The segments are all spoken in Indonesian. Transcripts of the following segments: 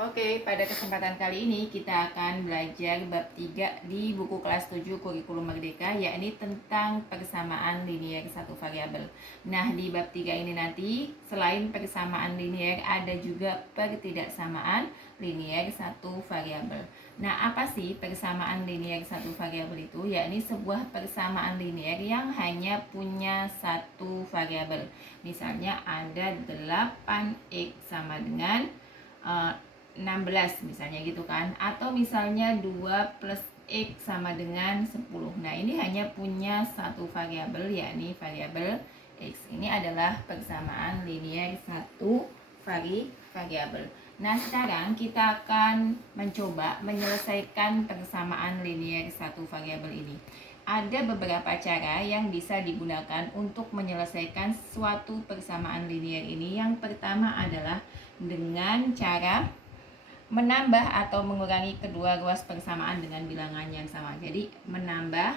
Oke, pada kesempatan kali ini kita akan belajar bab 3 di buku kelas 7 Kurikulum Merdeka, yakni tentang persamaan linier satu variabel. Nah, di bab 3 ini nanti selain persamaan linier ada juga pertidaksamaan linier satu variabel. Nah, apa sih persamaan linier satu variabel itu? Yakni sebuah persamaan linier yang hanya punya satu variabel. Misalnya ada 8x sama dengan 16 misalnya gitu kan, atau misalnya 2 plus X sama dengan 10. Nah, ini hanya punya satu variabel, yakni variabel X. Ini adalah persamaan linier satu variabel. Nah, sekarang kita akan mencoba menyelesaikan persamaan linier satu variabel ini. Ada beberapa cara yang bisa digunakan untuk menyelesaikan suatu persamaan linier ini. Yang pertama adalah dengan cara menambah atau mengurangi kedua ruas persamaan dengan bilangan yang sama. Jadi menambah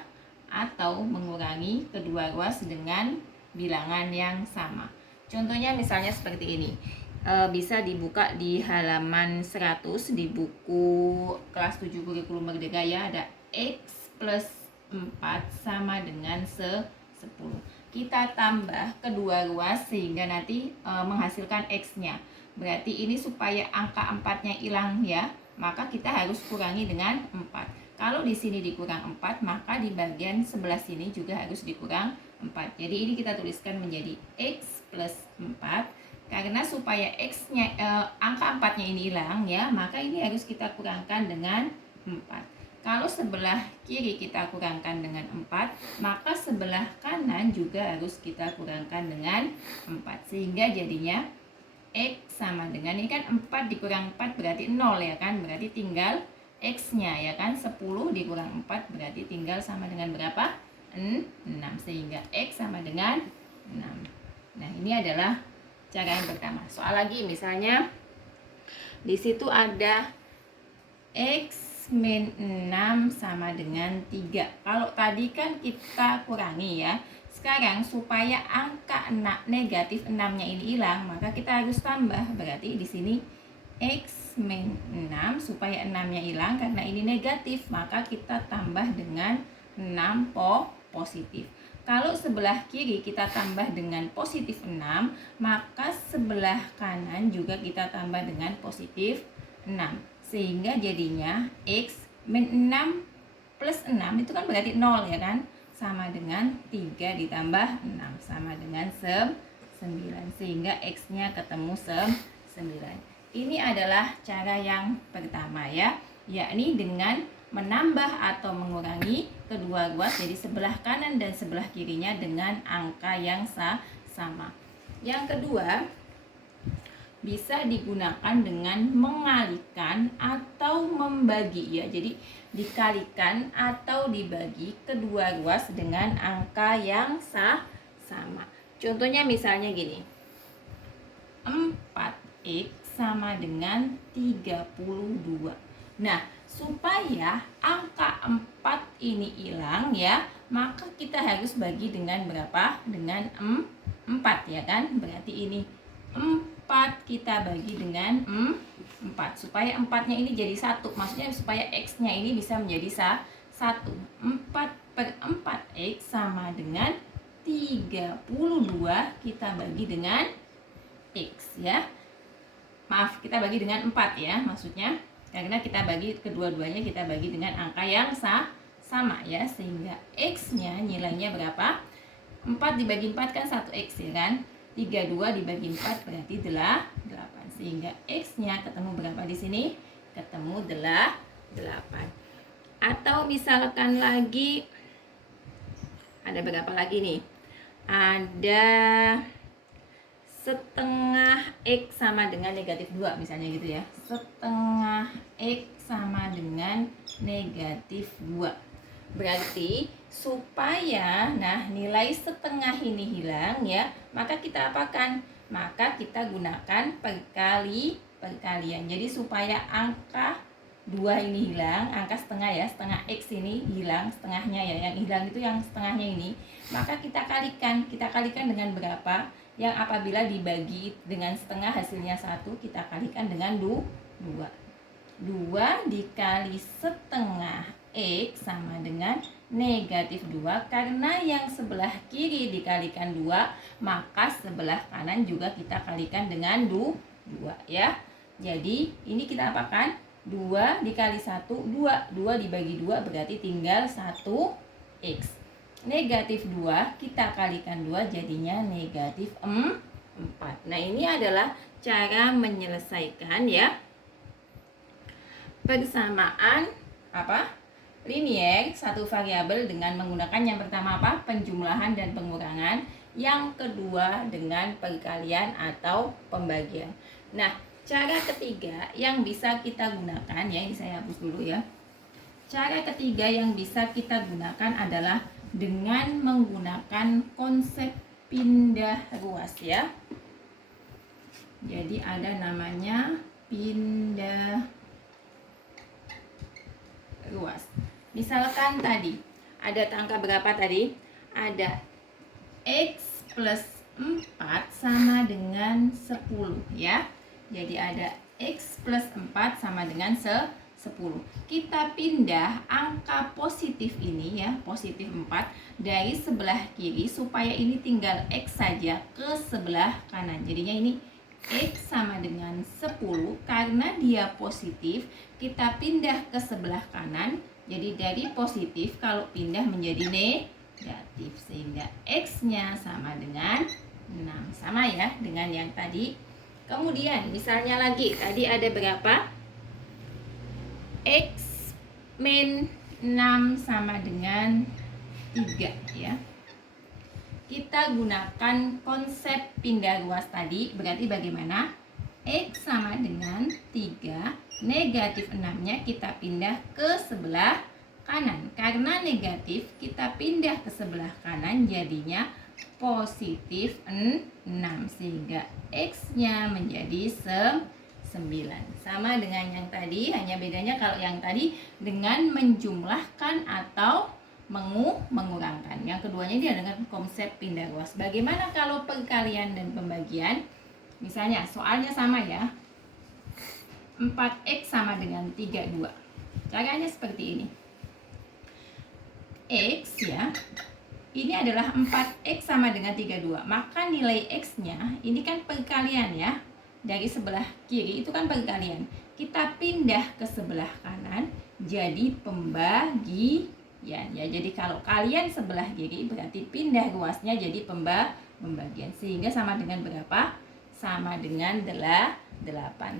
atau mengurangi kedua ruas dengan bilangan yang sama. Contohnya misalnya seperti ini. Bisa dibuka di halaman 100 di buku kelas 7 Kurikulum Merdeka ya. Ada X plus 4 sama dengan 10. Kita tambah kedua ruas sehingga nanti menghasilkan X-nya. Berarti ini supaya angka 4-nya hilang ya, maka kita harus kurangi dengan 4. Kalau di sini dikurang 4, maka di bagian sebelah sini juga harus dikurang 4. Jadi ini kita tuliskan menjadi X plus 4. Karena supaya X-nya angka 4-nya ini hilang ya, maka ini harus kita kurangkan dengan 4. Kalau sebelah kiri kita kurangkan dengan 4, maka sebelah kanan juga harus kita kurangkan dengan 4. Sehingga jadinya X sama dengan, ini kan 4 dikurang 4 berarti 0 ya kan, berarti tinggal X-nya ya kan, 10 dikurang 4 berarti tinggal sama dengan berapa? 6, sehingga X sama dengan 6. Nah, ini adalah cara yang pertama. Soal lagi misalnya di situ ada X min 6 sama dengan 3. Kalau tadi kan kita kurangi ya. Sekarang supaya angka negatif 6-nya ini hilang, maka kita harus tambah. Berarti di sini X min 6, supaya 6-nya hilang karena ini negatif, maka kita tambah dengan 6 positif. Kalau sebelah kiri kita tambah dengan positif 6, maka sebelah kanan juga kita tambah dengan positif 6. Sehingga jadinya X min 6 plus 6 itu kan berarti 0 ya kan, sama dengan 3 ditambah 6 sama dengan 9, sehingga X-nya ketemu 9. Ini adalah cara yang pertama ya, yakni dengan menambah atau mengurangi kedua ruas, jadi sebelah kanan dan sebelah kirinya dengan angka yang sama. Yang kedua, bisa digunakan dengan mengalikan atau membagi ya. Jadi dikalikan atau dibagi kedua ruas dengan angka yang sama. Contohnya misalnya gini. 4x sama dengan 32. Nah, supaya angka 4 ini hilang ya, maka kita harus bagi dengan berapa? Dengan 4 ya kan? Berarti ini 4 kita bagi dengan 4 supaya 4-nya ini jadi 1. Maksudnya supaya X-nya ini bisa menjadi 1. 4 per 4X sama dengan 32 kita bagi dengan X ya. Maaf, kita bagi dengan 4 ya maksudnya. Karena kita bagi kedua-duanya, kita bagi dengan angka yang sama ya. Sehingga X-nya nilainya berapa? 4 dibagi 4 kan 1X ya kan. 32 dibagi 4 berarti 8. Sehingga X-nya ketemu berapa di sini? Ketemu 8. Atau misalkan lagi ada berapa lagi nih? Ada setengah X sama dengan negatif 2 misalnya gitu ya. Setengah X sama dengan negatif 2. Berarti supaya nilai setengah ini hilang ya, maka kita apakan? Maka kita gunakan perkalian. Jadi supaya angka 2 ini hilang, angka setengah ya, setengah X ini hilang, setengahnya ya, yang hilang itu yang setengahnya ini, maka kita kalikan dengan berapa? Yang apabila dibagi dengan setengah hasilnya 1, kita kalikan dengan 2. 2. 2 dikali setengah X sama dengan negatif 2. Karena yang sebelah kiri dikalikan 2, maka sebelah kanan juga kita kalikan dengan 2 ya. Jadi ini kita apakan? 2 dikali 1, 2. 2 dibagi 2 berarti tinggal 1X. Negatif 2 kita kalikan 2 jadinya negatif 4. Nah ini adalah cara menyelesaikan ya persamaan linier satu variabel dengan menggunakan yang pertama penjumlahan dan pengurangan, yang kedua dengan perkalian atau pembagian. Nah, cara ketiga yang bisa kita gunakan ya, ini saya hapus dulu ya. Cara ketiga yang bisa kita gunakan adalah dengan menggunakan konsep pindah ruas ya. Jadi ada namanya pindah ruas. Misalkan tadi ada angka berapa tadi? Ada X plus 4 sama dengan 10 ya. Jadi ada X plus 4 sama dengan 10. Kita pindah angka positif ini ya, positif 4 dari sebelah kiri supaya ini tinggal X saja ke sebelah kanan. Jadinya ini X sama dengan 10, karena dia positif kita pindah ke sebelah kanan. Jadi dari positif kalau pindah menjadi negatif, sehingga X nya sama dengan 6. Sama ya dengan yang tadi. Kemudian misalnya lagi, tadi ada berapa? X min 6 sama dengan 3 ya. Kita gunakan konsep pindah ruas tadi, berarti bagaimana? X sama dengan 3, negatif 6-nya kita pindah ke sebelah kanan. Karena negatif, kita pindah ke sebelah kanan, jadinya positif 6, sehingga X-nya menjadi 9. Sama dengan yang tadi, hanya bedanya kalau yang tadi dengan menjumlahkan atau mengurangkan. Yang keduanya dia dengan konsep pindah ruas. Bagaimana kalau perkalian dan pembagian? Misalnya soalnya sama ya, 4X sama dengan 32. Caranya seperti ini. X ya, ini adalah 4X sama dengan 32. Maka nilai X-nya, ini kan perkalian ya, dari sebelah kiri itu kan perkalian. Kita pindah ke sebelah kanan, jadi pembagian ya. Jadi kalau kalian sebelah kiri berarti pindah ruasnya jadi pembagian, sehingga sama dengan berapa? Sama dengan 8.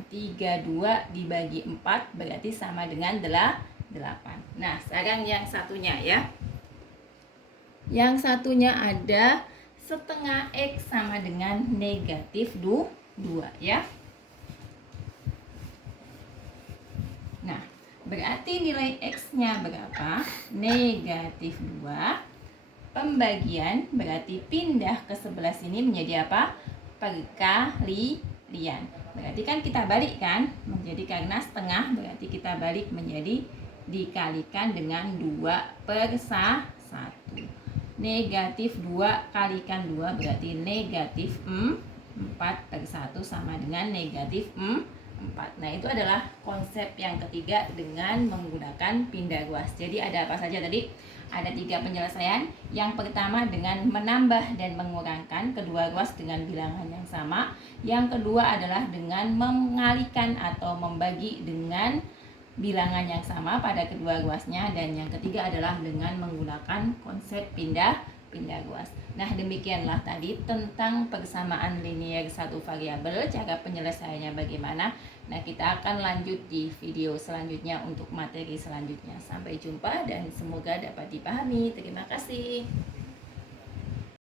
32 dibagi 4 berarti sama dengan 8. Nah sekarang yang satunya ya, yang satunya ada setengah X sama dengan negatif 2 ya. Nah berarti nilai X-nya berapa? Negatif 2. Pembagian berarti pindah ke sebelah sini menjadi apa? Perkalian. Berarti kan kita balik kan? Menjadi karena setengah berarti kita balik menjadi dikalikan dengan 2/1. Negatif 2 kalikan 2 berarti negatif 4/1 sama dengan negatif 4. Nah itu adalah konsep yang ketiga dengan menggunakan pindah ruas. Jadi ada apa saja tadi? Ada 3 penyelesaian. Yang pertama dengan menambah dan mengurangkan kedua ruas dengan bilangan yang sama. Yang kedua adalah dengan mengalihkan atau membagi dengan bilangan yang sama pada kedua ruasnya. Dan yang ketiga adalah dengan menggunakan konsep pindah ruas. Nah demikianlah tadi tentang persamaan linier satu variabel, cara penyelesaiannya bagaimana. Nah kita akan lanjut di video selanjutnya untuk materi selanjutnya. Sampai jumpa dan semoga dapat dipahami. Terima kasih.